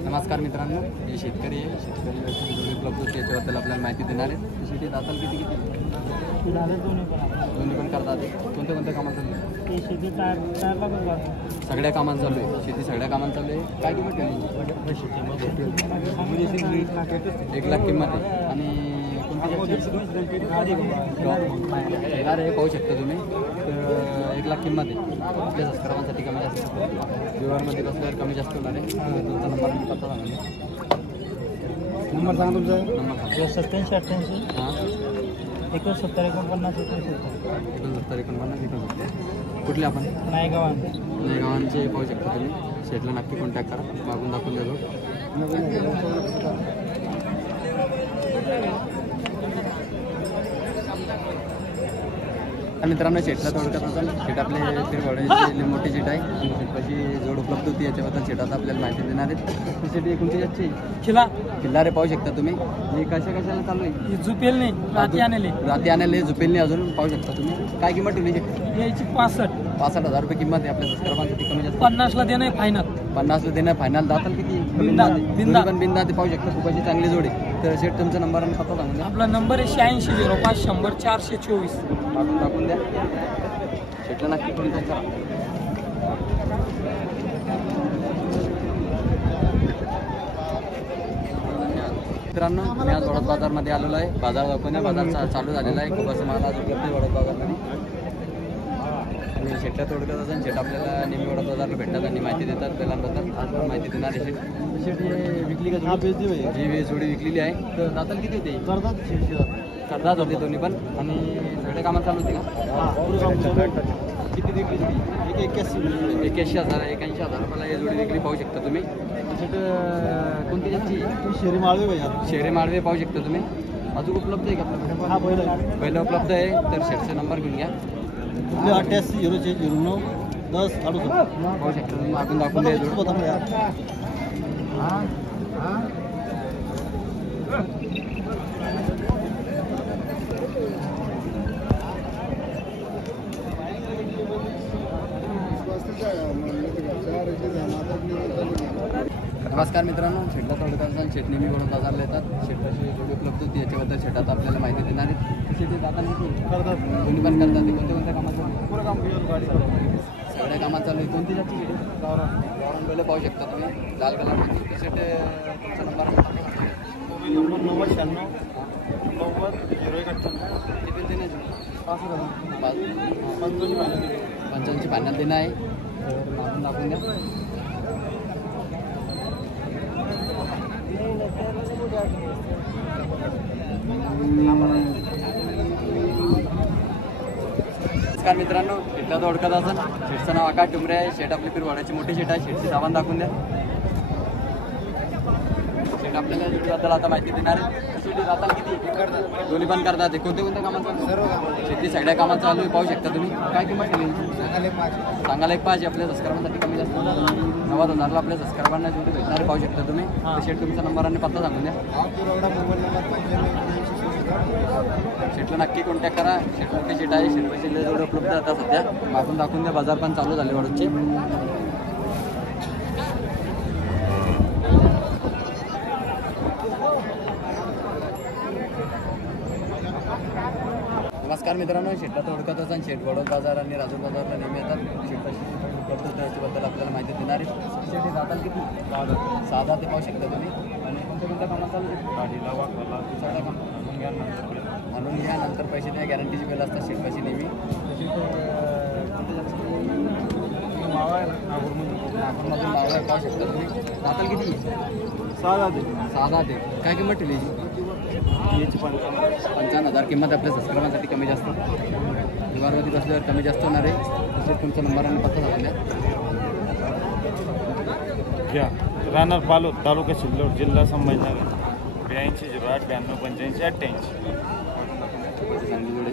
नमस्कार मित्रांनो, हे शेतकरी आहे. शेतकरी जोडी उपलब्ध होती याच्याबद्दल आपल्याला माहिती देणार आहे. शेती दाताल किती दोन्ही पण करतात. कोणत्या कामात चालू आहे? शेती सगळ्या कामात चालू आहे. शेती सगळ्या कामात चालू आहे. काय किंमत आहे? 1 लाख किंमत आहे. आणि येणार आहे पाहू शकता तुम्ही. तर 1 लाख किंमत आहे. आपल्या सबस्क्रायबांसाठी कमी जास्त व्ह्यूअरमध्ये बसल्यावर कमी जास्त होणार आहे. तुमचा नंबर आणि पत्ता सांगा. नंबर सांगा तुमचा. नंबर 8788 हां 69 49 69 49 कुठले आपण नायगावांचे पाहू शकता तुम्ही. शेटला नक्की कॉन्टॅक्ट करा. मागून दाखवून देतो. मित्रांनो, शेटला थोडक्यात असेल. शेट आपले तिरवड्याची मोठी शेट आहे. शेटपाशी जोड उपलब्ध होती याच्याबद्दल शेटात आपल्याला माहिती देणार आहेत. शेट कोणती जातची? खिल्लारे पाहू शकता तुम्ही. हे कशाला चालू आहे? झुपेल नाही, राती आणायला झुपेल नाही. अजून पाहू शकता तुम्ही. काय किंमत ठेवली? याची 65,000 रुपये किंमत आहे. आपल्या सबस्क्रायबांसाठी कमी जास्त 50ला देणं फायनल. 50ला देणं फायनल. दाताल किती? बिंदा ते पाहू शकता. खूपच चांगली जोडी. तर शेट तुमचा नंबर आणि पत्ता सांगून द्या. आपला नंबर आहे 8605 100 424. मागून दाखवून द्या. शेटला नक्की कॉन्टॅक्ट करा. मित्रांनो, मी आज वडोद बाजारमध्ये आलेलो आहे. बाजार दाखवण्या बाजार चालू झालेला आहे. खूप असं मला आज उपलब्ध आहे वडोद बाजारमध्ये. आणि शेटला थोडक्यात असेल. शेट आपल्याला नेहमी वडोद बाजारला भेटतात आणि माहिती देतात. बैलांबद्दल आज पण माहिती देणार आहे. शेट विकली का जोडी? जी जोडी विकलेली आहे. तर दाताल किती होते? करतात होते दोन्ही पण. आणि सगळ्या कामात चालू होते का? किती विकली जोडी? 81,000 रुपयाला ही जोडी विकली. पाहू शकता तुम्ही. शेट कोणती जातची? शेरे माळवे पाहू शकता तुम्ही. अजून उपलब्ध आहे का आपल्याकडे? पहिलं उपलब्ध आहे. तर शेटचा नंबर घेऊन घ्या. 88 09 10 पाहू शकता तुम्ही. मागून दाखवून द्या. नमस्कार मित्रांनो, शेटला थोडक्यात शेट नेहमी वडोद बाजारला येतात. शेटाची जोडी उपलब्ध होती याच्याबद्दल शेतात आपल्याला माहिती देणार आहेत. शेती दातांनी दोन्ही पण करतात. कोणत्या कामात चालू? सगळ्या कामात चालू आहे. कोणती जातची शेती? गावरान बैल पाहू शकता तुम्ही. लाल कलर शेट. तुमचा नंबर 9096 90 किती देण्याची? 55 फायनल देणं आहे. तर मागून दाखवून द्या. नमस्कार मित्रांनो, शेटला ओळखत असेल. शेटचं नाव आकाश डुमरे आहे. शेट आपली पिरवाड्याची मोठी शेट आहे. शेटची सामान दाखवून द्या. शेट आपल्याला शेतीबद्दल आता माहिती देणार आहे. शेती दाताल किती? दोन्ही पण करतात. कोणत्या कामात चालू? शेती सगळ्या कामात चालू आहे. पाहू शकता तुम्ही. काय किंमत केली? सांगायला 1.5. आपल्या सबस्क्रायबांसाठी कमी जास्त 90,000ला आपल्या सबस्क्रायबांना जोडी भेटणारे पाहू शकता तुम्ही. शेट तुमचा नंबर आणि पत्ता सांगून द्या. शेटला नक्की कॉन्टॅक्ट करा. शेट मोठी शेट आहे. शेटपाशी जोडी उपलब्ध आता सध्या. मागून दाखवून द्या. बाजार पण चालू झाले वडोदचे. नमस्कार मित्रांनो, शेटला थोडक्यात असेल. शेट वडोद बाजार आणि राजूर बाजारला नेहमी येतात. शेटपाशी उपलब्ध होतं याच्याबद्दल आपल्याला माहिती देणार आहे. शेट दाताल किती? 6 ते पाहू शकता तुम्ही. आणि कोणत्या कामात चालू आहे? गाडीला वापरला सगळ्या काम म्हणून या नंतर पैसे द्या. गॅरंटीची बिल असतात शेटपाशी नेहमी. नागपूरमधून मावळा पाहू शकता तुम्ही. दाताल किती? 6 ते. काय किंमत ठेवली? 55,000 किंमत. आपल्या सबस्क्रायबांसाठी कमी जास्त व्यवहारवरती बसल्यावर कमी जास्त होणार आहे. तसेच तुमचा नंबर आणि पत्ता सांगून द्या. राहणार पालोद, तालुका सिल्लोड, जिल्हा संभाजीनगर. 82 08 92 85 88. चांगली जोडी.